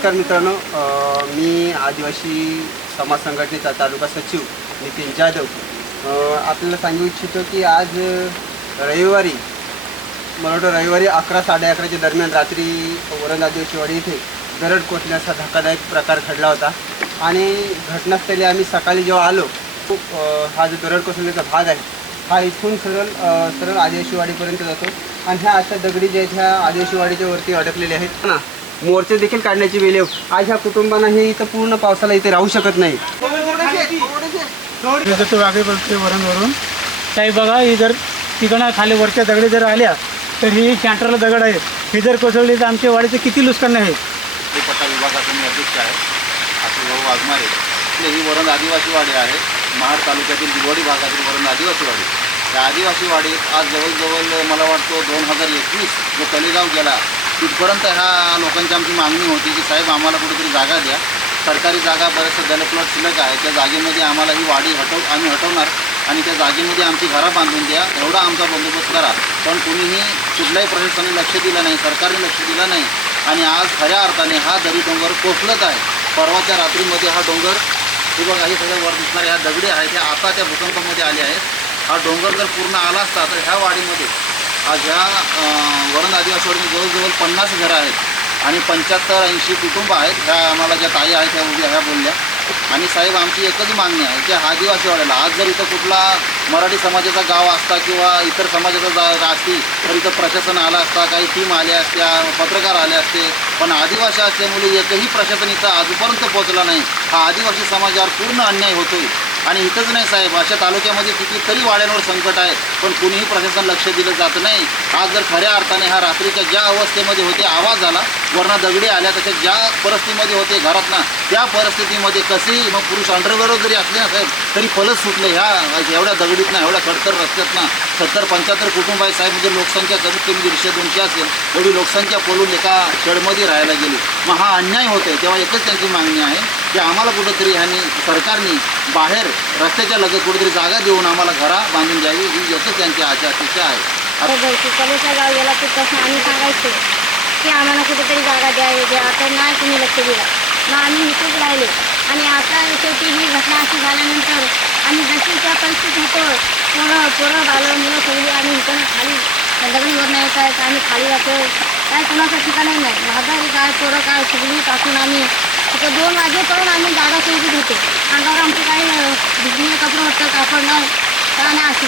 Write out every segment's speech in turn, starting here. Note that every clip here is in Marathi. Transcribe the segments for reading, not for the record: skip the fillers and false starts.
नमस्कार मित्रांनो, मी आदिवासी समाज संघटनेचा तालुका सचिव नितीन जाधव आपल्याला सांगू इच्छितो की आज रविवारी मला वाटतं रविवारी 11-11:30च्या दरम्यान रात्री वरण आदिवासीवाडी इथे दरड कोसळण्याचा धक्कादायक प्रकार घडला होता आणि घटनास्थळी आम्ही सकाळी जेव्हा आलो हा जो दरड कोसळण्याचा भाग आहे हा इथून सरळ आदिवासीवाडीपर्यंत जातो आणि ह्या अशा दगडी ज्या आहेत ह्या आदिवासीवाडीच्या वरती अडकलेल्या आहेत ना. मोर्चे देखील काढण्याची वेळ येऊ. आज ह्या कुटुंबांना हे इथं पूर्ण पावसाला इथे राहू शकत नाही. वागे बोलते वरणवरून काही बघा, ही जर तिकडं खाली वरच्या दगडी जर आल्या तर ही कॅन्टरला दगड आहे, ही जर कोसळली तर आमच्या वाडीचे किती नुकसान आहे. पट्टा विभागाचा मी अध्यक्ष आहे आशीषभाऊ वाघमारे. ही वरण आदिवासी वाडी आहे. महाड तालुक्यातील दिवडी भागातील वरण आदिवासी वाडी. या आदिवासी वाडीत आज जवळजवळ मला वाटतो 2021 जो तलेगाव गेला तिथपर्यंत ह्या लोकांची आमची मागणी होती की साहेब आम्हाला कुठेतरी जागा द्या. सरकारी जागा बरेचसे दलप्लॉट शिल्लक आहे, त्या जागेमध्ये आम्हाला ही वाडी आम्ही हटवणार आणि त्या जागेमध्ये आमची घरं बांधून द्या, एवढा आमचा बंदोबस्त करा. पण कुणीही कुठल्याही प्रशासनाने लक्ष दिलं नाही, सरकारने लक्ष दिलं नाही आणि आज खऱ्या अर्थाने हा दरी डोंगर कोसळत आहे. परवाच्या रात्रीमध्ये हा डोंगर हे बघा, हे सगळं वर दिसणारे ह्या दगडे आहेत ह्या आता त्या भूकंपामध्ये आले आहेत. हा डोंगर जर पूर्ण आला असता तर ह्या वाडीमध्ये आज ह्या वरण आदिवासीवाडीमध्ये जवळजवळ 50 घरं आहेत आणि 75-80 कुटुंब आहेत. ह्या आम्हाला ज्या ताई आहेत ह्या उभ्या ह्या बोलल्या. आणि साहेब आमची एकच मागणी आहे की आदिवासीवाड्याला आज जर इथं कुठला मराठी समाजाचा गाव असता किंवा इतर समाजाचा असती तर इथं प्रशासन आला असता, काही टीम आल्या असत्या, पत्रकार आले असते. पण आदिवासी असल्यामुळे एकही प्रशासन इथं आजपर्यंत पोहोचला नाही. हा आदिवासी समाजावर पूर्ण अन्याय होतोय. आणि इथंच नाही साहेब, अशा तालुक्यामध्ये कितीतरी वाड्यांवर संकट आहे पण कुणीही प्रशासन लक्ष दिलं जात नाही. आज जर खऱ्या अर्थाने ह्या रात्रीच्या ज्या अवस्थेमध्ये होते, आवाज आला वरना दगडी आल्या, तशा ज्या परिस्थितीमध्ये होते घरात ना, त्या परिस्थितीमध्ये कशी मग पुरुष अंडरवेअर जरी असले ना साहेब तरी फलच सुटले. ह्या एवढ्या दगडीत ना, एवढ्या खडतर रस्त्यात ना 70-75 कुटुंब आहे साहेब. म्हणजे लोकसंख्या कमीत कमी 150-200 असेल, एवढी लोकसंख्या पळून एका शेडमध्ये राहायला गेली. मग हा अन्याय होतोय. तेव्हा एकच त्यांची मागणी आहे की आम्हाला कुठंतरी ह्यांनी सरकारने बाहेर रस्त्याच्या लगत कुठेतरी जागा देऊन आम्हाला घरा बांधून द्यावी, ही एकच त्यांची अपेक्षा आहे. कलेचा गाव गेला तर तसं आम्ही सांगायचं की आम्हाला कुठेतरी जागा द्यावी. आता नाही तुम्ही लक्ष दिला ना, आम्ही इथेच राहिले. आणि आता शेवटी ही घटना अशी झाल्यानंतर आम्ही जशी त्या परिस्थितीत होतो, पोरं बालं मुलं सगळी आम्ही इकडं खाली दगडीवर नाही येत, आम्ही खाली जातो. काय कुणाचं ठिकाणही नाही. म्हातारी काय पोरं काय सगळी टाकून आम्ही तिथं 2 वाजेपर्यंत आम्ही जागा शोधत होतो. अंगावर आमचं काही भिजलेलं कपडं होतं, कापड नाही काय नाही. अशी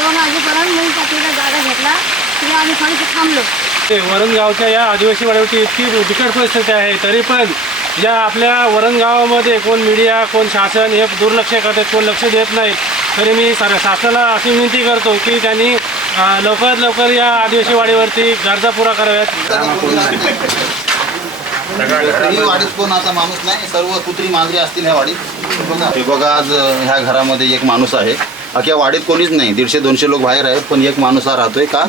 2 वाजेपर्यंत मी तिला जागा घेतला किंवा आम्ही थोडीशी थांबलो. वरणगावच्या या आदिवासी वाड्यावरती इतकी बिकट परिस्थिती आहे, तरी पण या आपल्या वरणगावामध्ये कोण मीडिया कोण शासन हे दुर्लक्ष करतात, कोण लक्ष देत नाही. तरी मी शासनाला अशी विनंती करतो की त्यांनी लवकरात लवकर या आदिवासी वाडीवरती गरजा पुरा कराव्यात. ही वाडीत कोण आता माणूस नाही, सर्व कुत्री मांजरे असतील ह्या वाडीत. हे बघा, आज ह्या घरामध्ये एक माणूस आहे. अख्या वाडीत कोणीच नाही, 150-200 लोक बाहेर आहेत पण एक माणूस हा राहतोय. का?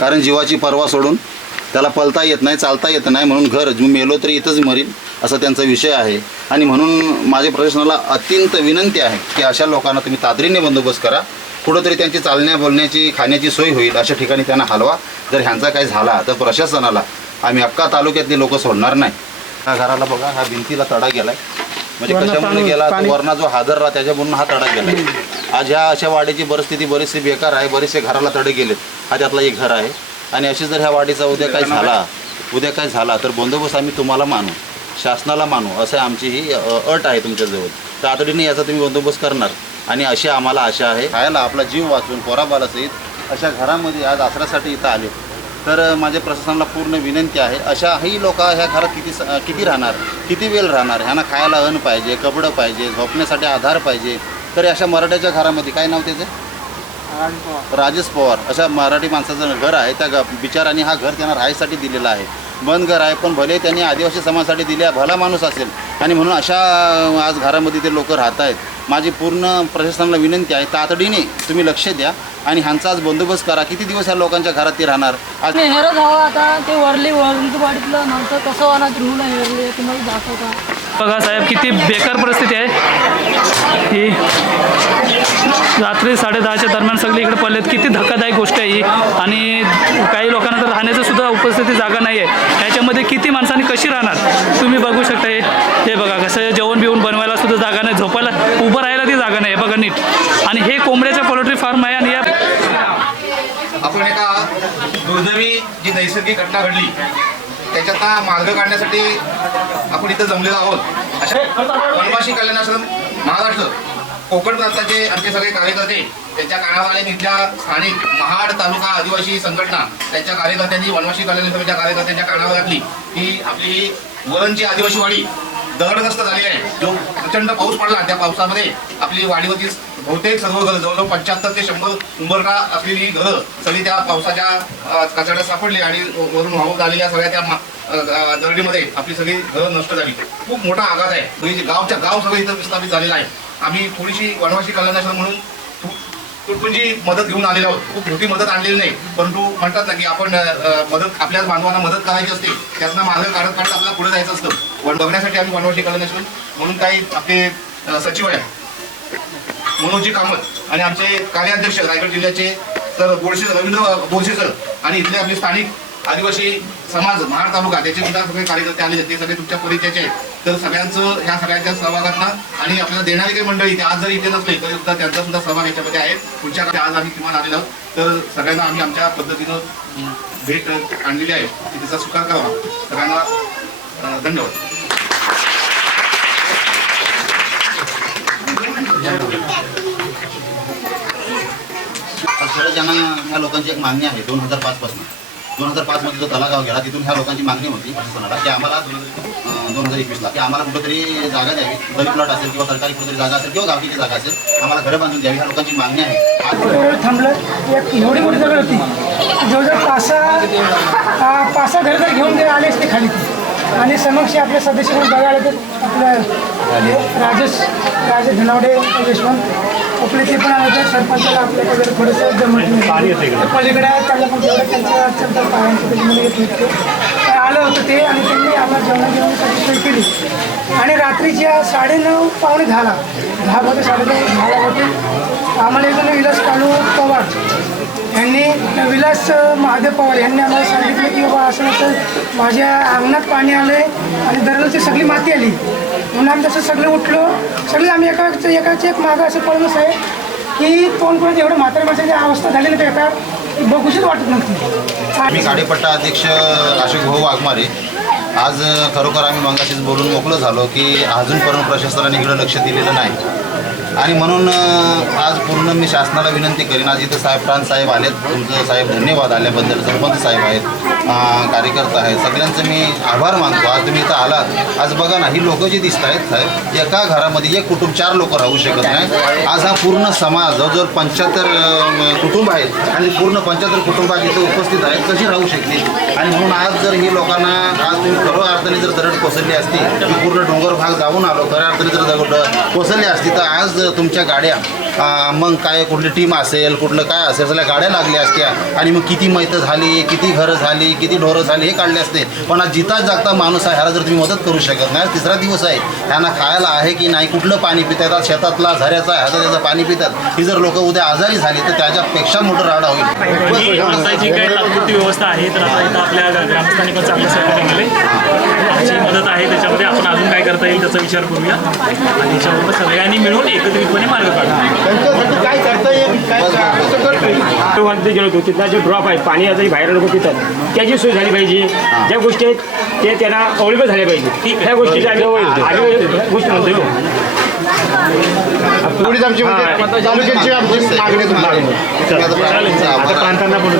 कारण जीवाची पर्वा सोडून त्याला पळता येत नाही, चालता येत नाही, म्हणून घर मेलो तरी इथंच मरीन असा त्यांचा विषय आहे. आणि म्हणून माझ्या प्रशासनाला अत्यंत विनंती आहे की अशा लोकांना तुम्ही तातडीने बंदोबस्त करा. कुठंतरी त्यांची चालण्या बोलण्याची खाण्याची सोय होईल अशा ठिकाणी त्यांना हलवा. जर ह्यांचा काही झाला तर प्रशासनाला आम्ही अख्खा तालुक्यातले लोक सोडणार नाही. ह्या घराला बघा, हा भिंतीला तडा गेलाय. म्हणजे कशामुळे गेला तर वरना जो हादर राहा त्याच्यावरून हा तडा गेलाय. आज ह्या अशा वाडीची परिस्थिती बरीचशी बेकार आहे. बरेचसे घराला तडे गेलेत. हा त्यातला एक घर आहे. आणि अशी जर ह्या वाडीचा उद्या काय झाला तर बंदोबस्त आम्ही तुम्हाला मानू, शासनाला मानू असं आमची ही अट आहे तुमच्याजवळ. तातडीने याचा तुम्ही बंदोबस्त करणार. आणि अशी आम्हाला आशा आहे. खायला आपला जीव वाचून पोराबालासहित अशा घरामध्ये आज आसऱ्यासाठी इथं आले. तर माझ्या प्रशासनाला पूर्ण विनंती आहे, अशाही लोक ह्या घरात किती राहणार, किती वेळ राहणार. ह्यांना खायला अन्न पाहिजे, कपडं पाहिजे, झोपण्यासाठी आधार पाहिजे. तर अशा मराठ्याच्या घरामध्ये काय नाव त्याचं, राजेश पवार, अशा मराठी माणसाचं घर आहे. त्या बिचारांनी हा घर त्यांना राहायसाठी दिलेला आहे. बंद घर आहे पण भले त्यांनी आदिवासी समाजासाठी दिले, भला माणूस असेल आणि म्हणून अशा आज घरामध्ये ते लोक राहत आहेत. माझी पूर्ण प्रशासनाला विनंती आहे, तातडीने तुम्ही लक्ष द्या आणि ह्यांचा आज बंदोबस्त करा. किती दिवस ह्या लोकांच्या घरात ते राहणार. आज हेरच हवं आता ते वरली वाडीतलं नंतर कसं होणार रूल आहे हेरले तुम्हाला दाखवता. बघा साहेब किती बेकार परिस्थिती आहे ही. रात्री 10:30च्या दरम्यान सगळी इकडे पडलेत. किती धक्कादायक गोष्ट आहे ही. आणि काही लोकांना तर राहण्याचं सुद्धा उपस्थिती जागा नाही आहे. ह्याच्यामध्ये किती माणसांनी कशी राहणार तुम्ही बघू शकता. हे बघा कसं जेवण बिवून बनवायला सुद्धा जागा नाही, झोपायला उभं राहायला ती जागा नाही बघा नीट. आणि हे कोंबड्याच्या पोल्ट्री फार्म आहे. आणि या आपण एका दुर्दैवी जी नैसर्गिक घटना घडली त्याच्यात मार्ग काढण्यासाठी आपण इथं जमलेलो आहोत. अशा वनवासी कल्याणाश्रम महाराष्ट्र कोकण प्रांताचे आमचे सगळे कार्यकर्ते त्यांच्या कानावर आले. इथल्या स्थानिक महाड तालुका आदिवासी संघटना त्यांच्या कार्यकर्त्यांनी वनवासी कल्याणाश्रमाच्या कार्यकर्त्यांच्या कानावर घातली की आपली ही वरणची आदिवासी वाडी दगडग्रस्त झालेली आहे. जो प्रचंड पाऊस पडला त्या पावसामध्ये आपली वाडीवरती बहुतेक सर्व घरं जवळजवळ 75 ते 100 उंबरठा असलेली घरं सगळी त्या पावसाच्या कचड्यात सापडली आणि वरून वाहून आलेल्या सगळ्या त्या दरडीमध्ये आपली सगळी घरं नष्ट झाली. खूप मोठा आघात आहे. गाव सगळं इथं विस्थापित झालेलं आहे. आम्ही थोडीशी वनवासी कल्याणाश्रम म्हणून तुटपुंजी मदत घेऊन आलेलो आहोत. खूप मोठी मदत आणलेली नाही, परंतु म्हणतात ना की आपण मदत आपल्या बांधवांना मदत करायची असते, त्यातनं मार्ग काढत काढत आपल्याला पुढे जायचं असतं. बघण्यासाठी आम्ही वनवासी कल्याणाश्रम म्हणून काही आपले सचिव आहेत मनोजी कामत आणि आमचे कार्याध्यक्ष रायगड जिल्ह्याचे तर रवींद्र बोरसे सर आणि इथले आपले स्थानिक आदिवासी समाज महाड तालुका त्याचे सुद्धा सगळे कार्यकर्ते आले ते सगळे तुमच्या परिचयाचे आहेत. तर सगळ्यांचं ह्या सगळ्यांच्या सहभागातनं आणि आपल्याला देणारी काही मंडळी ते आज जरी इथे नसले तरी सुद्धा त्यांचा सुद्धा सहभाग याच्यामध्ये आहे. पुढच्याकडे आज आम्ही किमान आलेलो आहोत. तर सगळ्यांना आम्ही आमच्या पद्धतीनं भेट आणलेली आहे की त्याचा स्वीकार करावा. सगळ्यांना धन्यवाद. खरं ज्यांना ह्या लोकांची एक मागणी आहे 2005 पासून 2005 मध्ये जो तलागाव गेला तिथून ह्या लोकांची मागणी होती प्रशासनाला की आम्हाला 2021ला की आम्हाला कुठेतरी जागा द्यावी, दलित प्लॉट असेल किंवा सरकारी कुठेतरी जागा असेल किंवा गावकीची जागा असेल, आम्हाला घरं बांधून द्यावी. ह्या लोकांची मागणी आहे. आज थांबलं. एक एवढी मोठी जागा होती जवळजवळ 5-6 घर जर घेऊन आले असते खाली आणि समक्ष आपले सदस्य म्हणून बघायला तर आपलं राजेश धनावडे यशवंत आपले ते पण आले तर सरपंचाला आपल्याकडे जर थोडंसं जमत पलीकडे त्याला पण तेवढं त्यांच्या अडचण तर पायांचं त्याच्यामध्ये येत नसते तर आलं होतं ते आणि त्यांनी आम्हाला जेवणासाठी सोय केली. आणि रात्रीच्या 9:30 पावणे 10ला 10:30 होते आम्हाला एक विलास कालू पवार यांनी विलास महादेव पवार यांनी आम्हाला सांगितलं की बाबा असं तर माझ्या अंगणात पाणी आलं आहे आणि दररोजची सगळी माती आली म्हणून आम्ही तसं सगळे उठलो. सगळे आम्ही एकाचे एक मागं असं पडलोच आहे की तोंड एवढं म्हाताऱ्या माणसाची अवस्था झाली ना एका बघूशीच वाटत नव्हती. मी गाडेपट्टा अध्यक्ष अशोक भाऊ वाघमारे. आज खरोखर आम्ही मगाशीच बोलून मोकळं झालो की अजूनपर्यंत प्रशासनाने इकडं लक्ष दिलेलं नाही आणि म्हणून आज पूर्ण मी शासनाला विनंती करीन. आज इथं प्रांत साहेब आलेत, तुमचं साहेब धन्यवाद आल्याबद्दल. सरपंच साहेब आहेत, कार्यकर्ता आहेत, सगळ्यांचं मी आभार मानतो. आज तुम्ही इथं आलात. आज बघा ना ही लोकं जी दिसत आहेत साहेब, एका घरामध्ये एक कुटुंब 4 लोक राहू शकत नाही. आज हा पूर्ण समाज जवळजवळ 75 कुटुंब आहेत आणि पूर्ण 75 कुटुंबात इथं उपस्थित आहेत, कशी राहू शकतील. आणि म्हणून आज जर ही लोकांना आज तुम्ही खरं अर्थाने जर दरड कोसळली असती, मी पूर्ण डोंगर भाग जाऊन आलो, खऱ्या अर्थाने जर दरड कोसळली असती तर आज तुमच्या गाड्या मग काय कुठली टीम असेल कुठलं काय असेल सगळ्या गाड्या लागल्या असत्या आणि मग किती मैतं झाली, किती घरं झाली, किती ढोरं झाली हे काढले असते. पण आज जिता जागता माणूस आहे ह्याला जर तुम्ही मदत करू शकत नाही. 3रा दिवस आहे, ह्यांना खायला आहे की नाही, कुठलं पाणी पितात, आज शेतातला झऱ्याचा ह्याचा त्याचं पाणी पितात. ही जर लोक उद्या आजारी झाली तर त्याच्यापेक्षा मोठं राडा होईल. बसायची काही तात्पुरती व्यवस्था आहे तर आता इथं आपल्या ग्रामस्थांनी पण चांगलं सहकार्य केले. आमची मदत आहे त्याच्यामध्ये आपण अजून काय करता येईल त्याचा विचार करूया आणि त्याच्यावर सगळ्यांनी मिळून एकत्रितपणे मार्ग काढू. काय करता मध्ये गेलो होतो तिथला जो ड्रॉप आहे पाणी आजही बाहेर लोक पितात त्याची सोय झाली पाहिजे. ज्या गोष्टी आहेत ते त्यांना अवेलेबल झाल्या पाहिजे. ह्या गोष्टीची आम्ही गोष्ट म्हणतो. आमची तालुक्याची आमची मागणी आता प्रांतांना बोलू